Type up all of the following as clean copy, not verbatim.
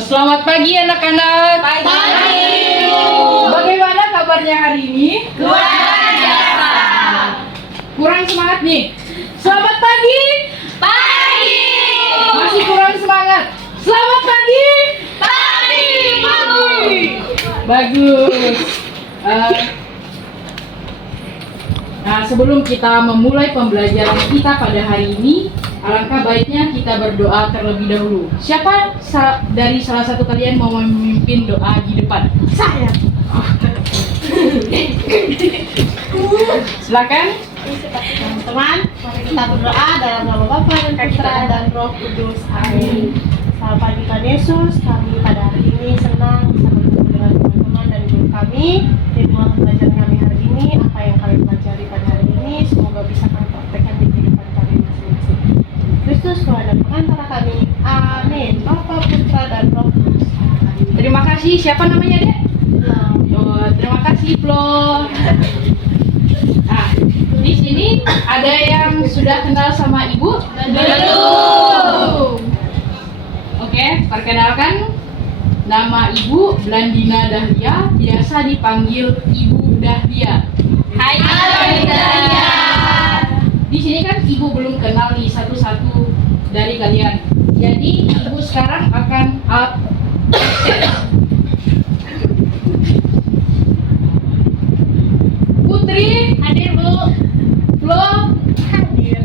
Selamat pagi anak-anak. Pagi. Bagaimana kabarnya hari ini? Luar biasa. Kurang semangat nih. Selamat pagi. Pagi. Masih kurang semangat. Selamat pagi. Pagi. Bagus. Nah, sebelum kita memulai pembelajaran kita pada hari ini, alangkah baiknya kita berdoa terlebih dahulu. Siapa dari salah satu kalian mau memimpin doa di depan? Saya. Silakan. Teman-teman, mari kita berdoa dalam nama Bapa dan Putra dan Roh Kudus. Amin. Selamat pagi Tuhan Yesus. Kami pada hari ini senang bisa bertemu dengan teman-teman dan guru kami. Di ruang pembelajaran kami hari ini, apa yang kami pelajari pada hari ini, semoga bisa kami praktekkan di kehidupan kami masing-masing. Kristus Tuhan dan pengantara kami. Amin. Bapa, Putra dan Roh Kudus. Amin. Terima kasih. Siapa namanya, Dek? Oh, terima kasih, Flo. Nah, di sini ada yang sudah kenal sama Ibu? Belum. Oke, perkenalkan. Nama Ibu Blandina Dahlia, biasa dipanggil Ibu Dahlia. Hai Dahlia. Di sini kan Ibu belum kenal nih satu-satu dari kalian. Jadi Ibu sekarang akan Putri, Hadir Bu. Flo, Hadir.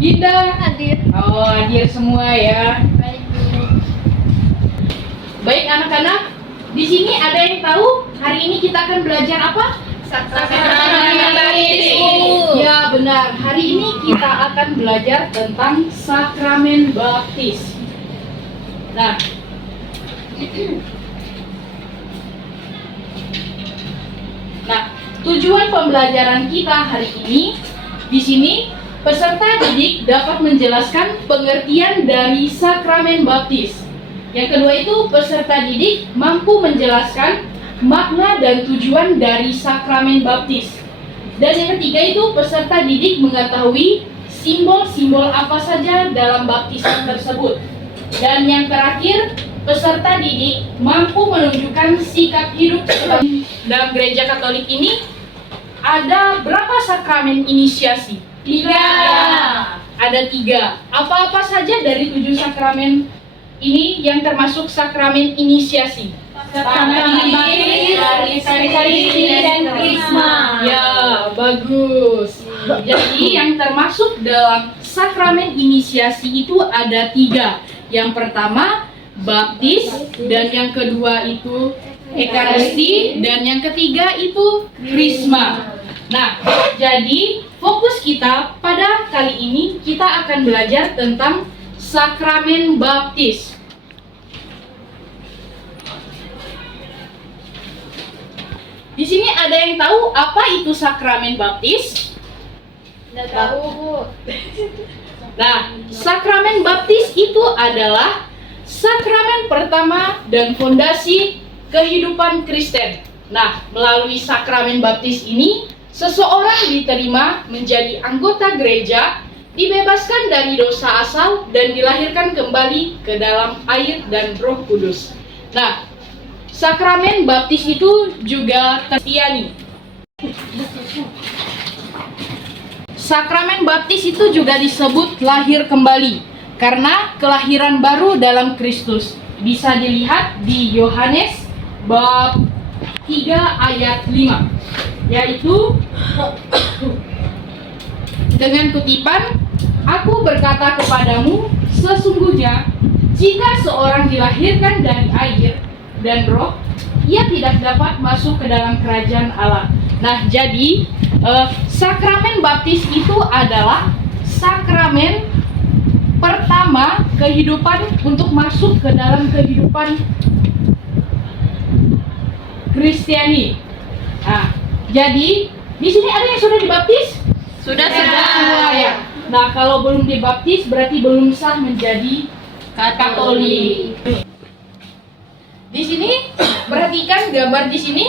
Dinda, Hadir. oh hadir semua ya. Baik Bu. Baik anak-anak, di sini ada yang tahu hari ini kita akan belajar apa? Sakramen baptis Bu. Ya benar, hari ini kita akan belajar tentang sakramen baptis. Nah, tujuan pembelajaran kita hari ini di sini peserta didik dapat menjelaskan pengertian dari sakramen baptis. Yang kedua itu peserta didik mampu menjelaskan makna dan tujuan dari sakramen baptis. Dan yang ketiga itu peserta didik mengetahui simbol-simbol apa saja dalam baptisan tersebut. Dan yang terakhir, peserta didik mampu menunjukkan sikap hidup dalam gereja Katolik ini. Ada berapa sakramen inisiasi? 3. Ada 3. Apa-apa saja dari 7 sakramen ini yang termasuk sakramen inisiasi? Sakramen baptis, Ekaristi dan Krisma. Ya, bagus. Jadi yang termasuk dalam sakramen inisiasi itu ada 3. Yang pertama baptis, dan yang kedua itu Ekaristi, dan yang ketiga itu Krisma. Nah, jadi fokus kita pada kali ini kita akan belajar tentang sakramen baptis. Di sini ada yang tahu apa itu sakramen baptis? Tidak tahu Bu. Nah, sakramen baptis itu adalah sakramen pertama dan fondasi kehidupan Kristen. Nah, melalui sakramen baptis ini, seseorang diterima menjadi anggota gereja, dibebaskan dari dosa asal, dan dilahirkan kembali ke dalam air dan Roh Kudus. Nah, sakramen baptis itu juga tertiani. Sakramen baptis itu juga disebut lahir kembali, karena kelahiran baru dalam Kristus. Bisa dilihat di Yohanes bab 3 ayat 5, yaitu dengan kutipan, "Aku berkata kepadamu, sesungguhnya jika seorang dilahirkan dari air dan roh, ia tidak dapat masuk ke dalam kerajaan Allah." Nah, jadi sakramen baptis itu adalah sakramen pertama kehidupan untuk masuk ke dalam kehidupan Kristiani. Nah, jadi di sini ada yang sudah dibaptis? Sudah. Semua ya. Nah, kalau belum dibaptis berarti belum sah menjadi Katolik. Di sini perhatikan gambar di sini.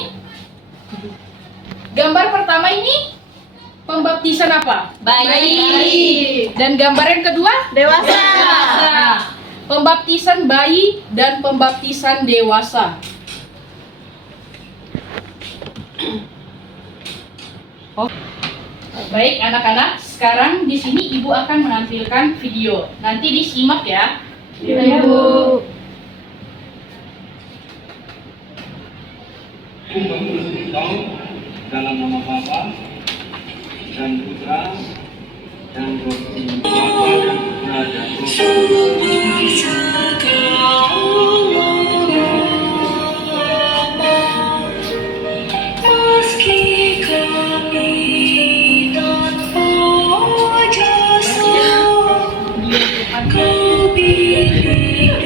Gambar pertama ini pembaptisan apa? Bayi. Dan gambar yang kedua? Dewasa. Nah, pembaptisan bayi dan pembaptisan dewasa. Baik anak-anak, sekarang di sini Ibu akan menampilkan video. Nanti disimak ya. Iya, Bu. Memberkati kau dalam nama Bapa dan Putra dan Roh Kudus. Bapa dan Putra dan Roh Kudus. Meski kami tanpa jasa, kau berikan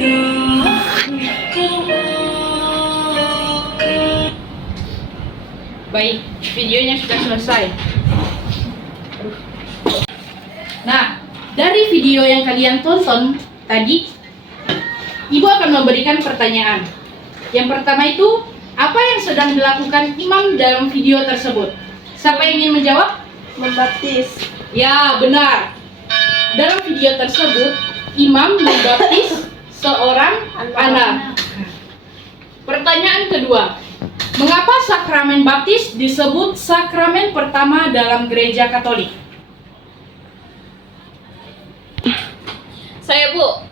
kau akan. Baik, videonya sudah selesai. Nah, dari video yang kalian tonton tadi, Ibu akan memberikan pertanyaan. Yang pertama itu, apa yang sedang dilakukan imam dalam video tersebut? Siapa yang ingin menjawab? Membaptis. Ya, benar. Dalam video tersebut, imam membaptis seorang anak. Pertanyaan kedua, mengapa sakramen baptis disebut sakramen pertama dalam gereja Katolik? Saya, Bu.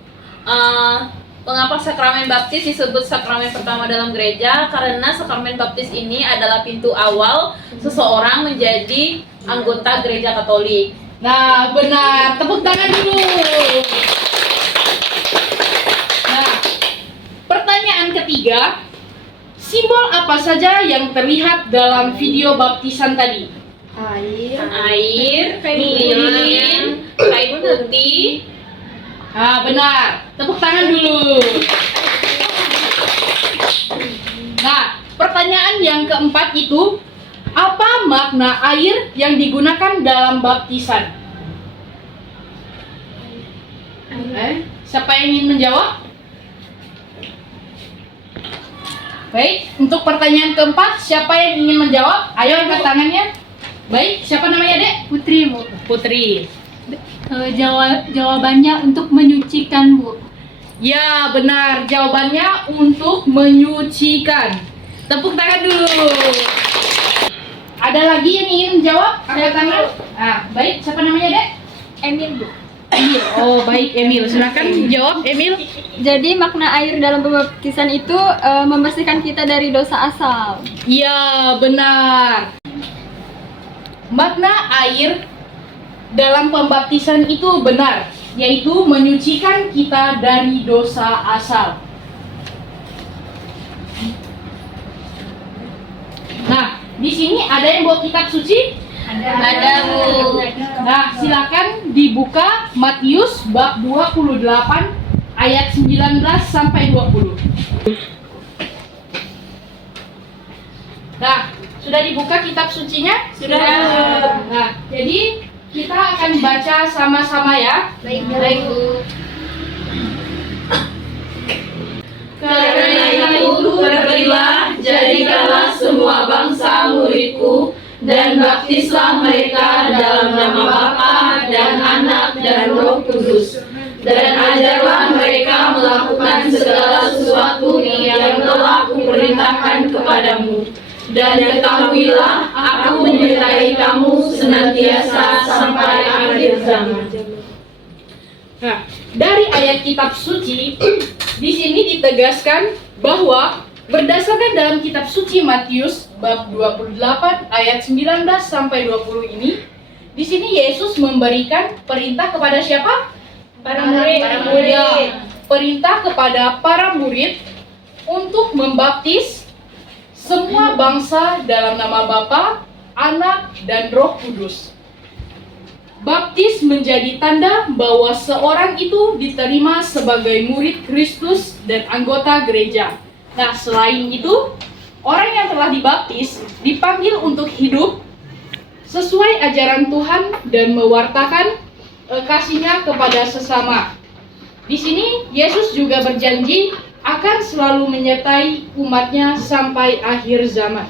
Mengapa sakramen baptis disebut sakramen pertama dalam gereja? Karena sakramen baptis ini adalah pintu awal seseorang menjadi anggota gereja Katolik. Nah, benar. Tepuk tangan dulu. Nah, pertanyaan ketiga, simbol apa saja yang terlihat dalam video baptisan tadi? Air. Lilin, kain putih. Ah, benar. Tepuk tangan dulu. Nah, pertanyaan yang keempat itu, apa makna air yang digunakan dalam baptisan? Siapa yang ingin menjawab? Baik, untuk pertanyaan keempat, siapa yang ingin menjawab? Ayo angkat tangannya. Baik, siapa namanya, Dek? Putri, Bu. Putri. Jawabannya untuk menyucikan, Bu. Ya, benar. Jawabannya untuk menyucikan. Tepuk tangan dulu. Ada lagi yang ingin menjawab? Angkat tangan. Ah, baik. Siapa namanya, Dek? Emil, Bu. Emil. Oh, baik, Emil. Silakan jawab, Emil. Jadi makna air dalam pembaptisan itu membersihkan kita dari dosa asal. Ya, benar. Makna air dalam pembaptisan itu benar, yaitu menyucikan kita dari dosa asal. Nah, di sini ada yang bawa kitab suci? Ada, Bu. Nah, silakan dibuka Matius bab 28 ayat 19 sampai 20. Nah, sudah dibuka kitab sucinya? Sudah. Nah, jadi kita akan baca sama-sama ya. Baik, Bu. Karena itu pergilah, jadikanlah semua bangsa muridku, dan baptislah mereka dalam nama Bapa dan Anak dan Roh Kudus. Dan ajarlah mereka melakukan segala sesuatu yang telah kuperintahkan kepadamu. Dan ketahuilah, aku menyertai kamu senantiasa sampai akhir zaman. Nah, dari ayat kitab suci, di sini ditegaskan bahwa berdasarkan dalam kitab suci Matius bab 28 ayat 19 sampai 20 ini, di sini Yesus memberikan perintah kepada siapa? Para murid. Ya, perintah kepada para murid untuk membaptis semua bangsa dalam nama Bapa, Anak, dan Roh Kudus. Baptis menjadi tanda bahwa seorang itu diterima sebagai murid Kristus dan anggota gereja. Nah, selain itu, orang yang telah dibaptis dipanggil untuk hidup sesuai ajaran Tuhan dan mewartakan kasih-Nya kepada sesama. Di sini Yesus juga berjanji akan selalu menyertai umatnya sampai akhir zaman.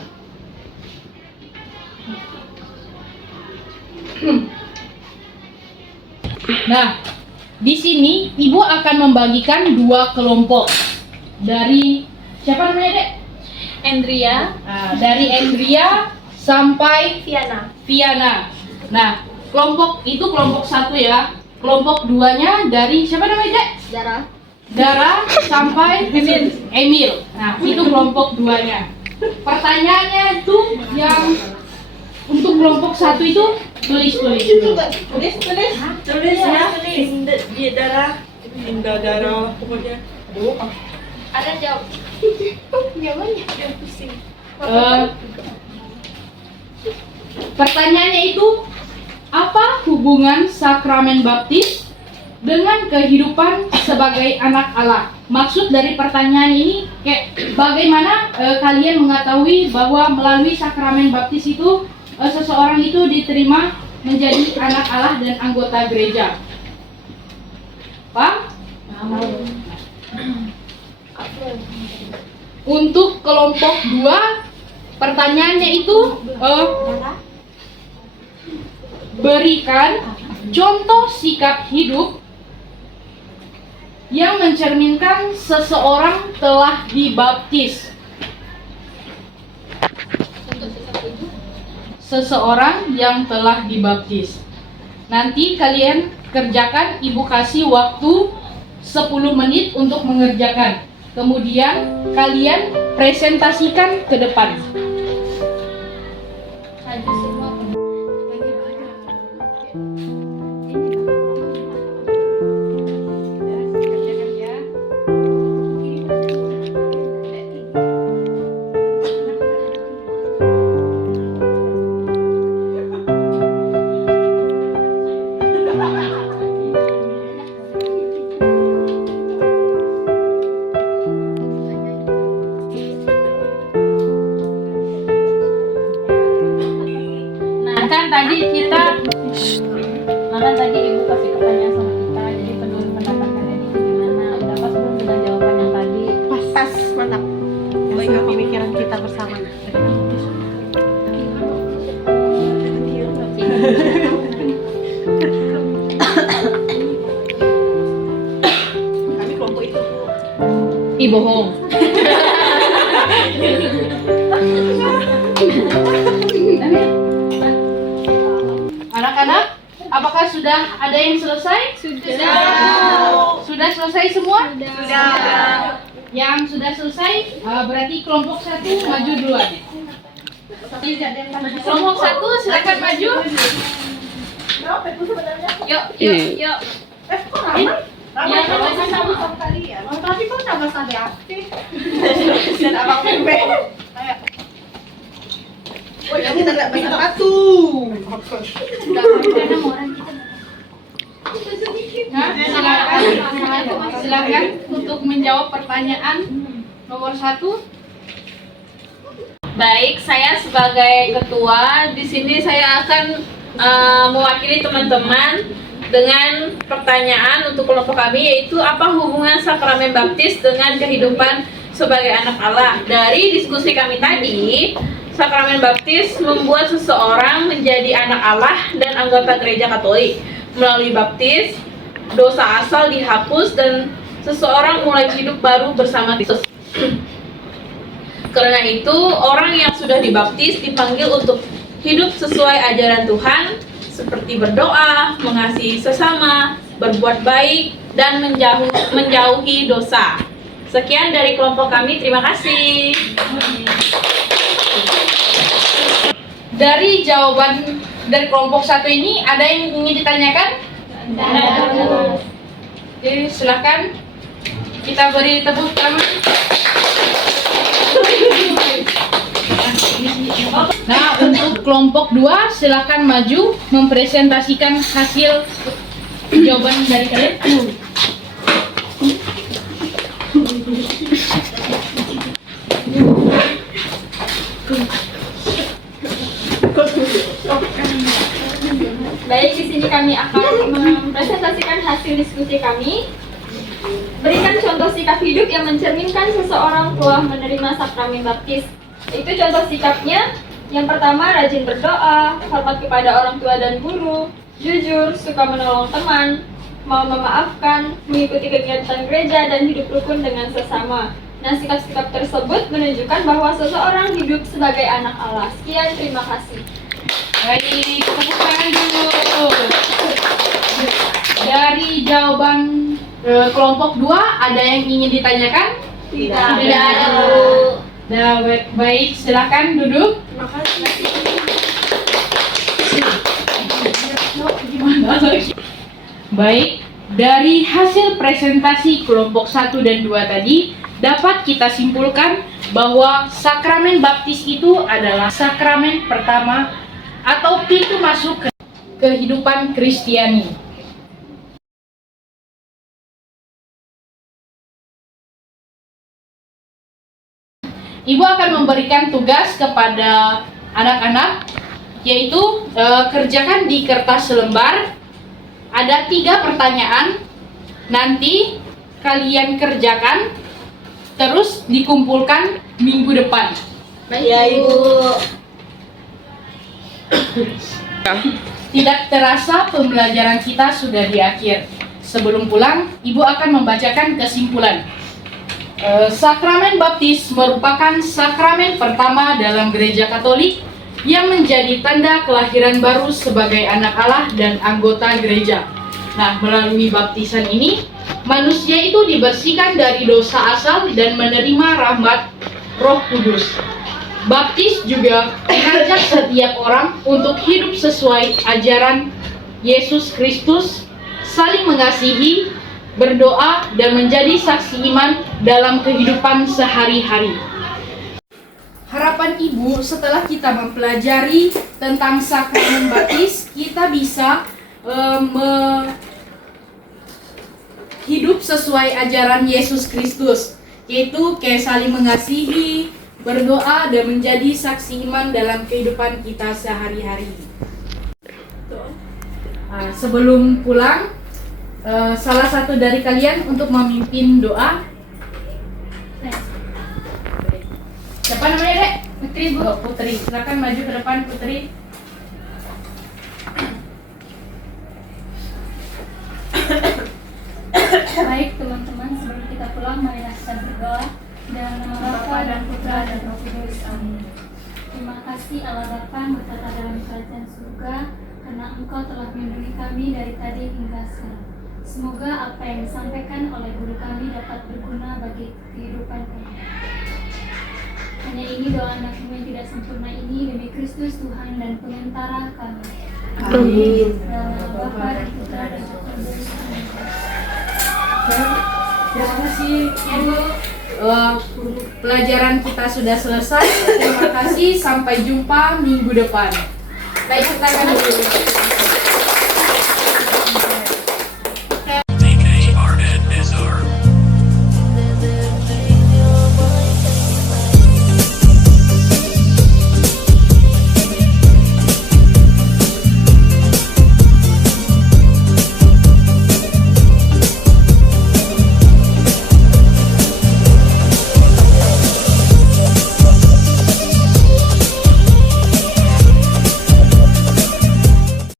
Nah, Di sini Ibu akan membagikan 2 kelompok. Dari siapa namanya, Dek? Andrea, Dari Andrea sampai Viana. Nah, kelompok 1 ya. Kelompok 2-nya dari siapa namanya, Dek? Dara sampai Emil. Nah, itu kelompok 2-nya. Pertanyaannya itu yang untuk kelompok 1 itu tulis. Tulis ya. Di darah. Indah darah pokoknya. Ada jawab. Pertanyaannya itu, apa hubungan sakramen baptis dengan kehidupan sebagai anak Allah? Maksud dari pertanyaan ini kayak bagaimana kalian mengetahui bahwa melalui sakramen baptis itu seseorang itu diterima menjadi anak Allah dan anggota gereja? Pak? Untuk kelompok 2, pertanyaannya itu berikan contoh sikap hidup yang mencerminkan seseorang telah dibaptis. Seseorang yang telah dibaptis. Nanti kalian kerjakan, Ibu kasih waktu 10 menit untuk mengerjakan. Kemudian kalian presentasikan ke depan. Tadi Ibu kasih pertanyaan sama kita, jadi menurut pendapat kalian itu gimana? Udah pas belum dengan jawaban yang tadi? Pas, mantap. Sesuai pemikiran kita bersama. Kami kelompok itu. Ih, bohong. Anak-anak, apakah sudah ada yang selesai? Sudah selesai semua? Sudah. Yang sudah selesai, berarti kelompok 1 maju duluan. Kelompok 1 silakan maju. Yuk. Ya, tapi kok sama Sade aktif. Dan abang Bebe. Oh, ya kita enggak bisa sepatu. Silakan untuk menjawab pertanyaan nomor 1. Baik, saya sebagai ketua di sini saya akan mewakili teman-teman dengan pertanyaan untuk kelompok kami, yaitu apa hubungan sakramen baptis dengan kehidupan sebagai anak Allah. Dari diskusi kami tadi, sakramen baptis membuat seseorang menjadi anak Allah dan anggota gereja Katolik. Melalui baptis, dosa asal dihapus dan seseorang mulai hidup baru bersama Kristus. Karena itu, orang yang sudah dibaptis dipanggil untuk hidup sesuai ajaran Tuhan, seperti berdoa, mengasihi sesama, berbuat baik, dan menjauhi dosa. Sekian dari kelompok kami, terima kasih. Dari jawaban dari kelompok 1 ini, ada yang ingin ditanyakan? Jadi silakan kita beri tepuk tangan. Nah, untuk kelompok 2 silakan maju mempresentasikan hasil jawaban dari kalian. Baik, di sini kami akan mempresentasikan hasil diskusi kami. Berikan contoh sikap hidup yang mencerminkan seseorang telah menerima sakramen baptis. Itu contoh sikapnya. Yang pertama, rajin berdoa, hormat kepada orang tua dan guru, jujur, suka menolong teman, mau memaafkan, mengikuti kegiatan gereja, dan hidup rukun dengan sesama. Nah, sikap-sikap tersebut menunjukkan bahwa seseorang hidup sebagai anak Allah. Sekian, terima kasih. Baik, tepuk tangan dulu. Dari jawaban kelompok 2 ada yang ingin ditanyakan? Tidak ada, Bu. Nah, baik, silakan duduk. Terima kasih. Gimana lagi? Baik, dari hasil presentasi kelompok 1 dan 2 tadi dapat kita simpulkan bahwa sakramen baptis itu adalah sakramen pertama atau pintu masuk ke kehidupan Kristiani. Ibu akan memberikan tugas kepada anak-anak, yaitu kerjakan di kertas selembar. Ada 3 pertanyaan, nanti kalian kerjakan, terus dikumpulkan minggu depan. Ya, Ibu. Tidak terasa pembelajaran kita sudah di akhir. Sebelum pulang, Ibu akan membacakan kesimpulan. Sakramen baptis merupakan sakramen pertama dalam gereja Katolik yang menjadi tanda kelahiran baru sebagai anak Allah dan anggota gereja. Nah, melalui baptisan ini, manusia itu dibersihkan dari dosa asal dan menerima rahmat Roh Kudus. Baptis juga mengajak setiap orang untuk hidup sesuai ajaran Yesus Kristus, saling mengasihi, berdoa, dan menjadi saksi iman dalam kehidupan sehari-hari. Harapan Ibu, setelah kita mempelajari tentang sakramen baptis, kita bisa hidup sesuai ajaran Yesus Kristus, yaitu kayak saling mengasihi, berdoa, dan menjadi saksi iman dalam kehidupan kita sehari-hari. Sebelum pulang, salah satu dari kalian untuk memimpin doa. Siapa namanya, Dek? Putri, Bu. Oh, Putri. Silakan maju ke depan, Putri. Baik teman-teman, sebelum kita pulang, marilah kita berdoa. Dalam nama Bapa dan Putra dan Roh Kudus. Amin. Terima kasih Allah Bapa yang bertata dalam kerajaan surga, karena Engkau telah melindungi kami dari tadi hingga sekarang. Semoga apa yang disampaikan oleh guru kami dapat berguna bagi kehidupan kami. Hanya ini doa anak-Mu yang tidak sempurna ini, demi Kristus Tuhan dan pengantara kami. Amin. Dalam nama Bapa dan Putra dan Roh Kudus. Amin. Terima kasih, Ibu. Pelajaran kita sudah selesai. Terima kasih. Sampai jumpa minggu depan. Baik, kita akan dulu.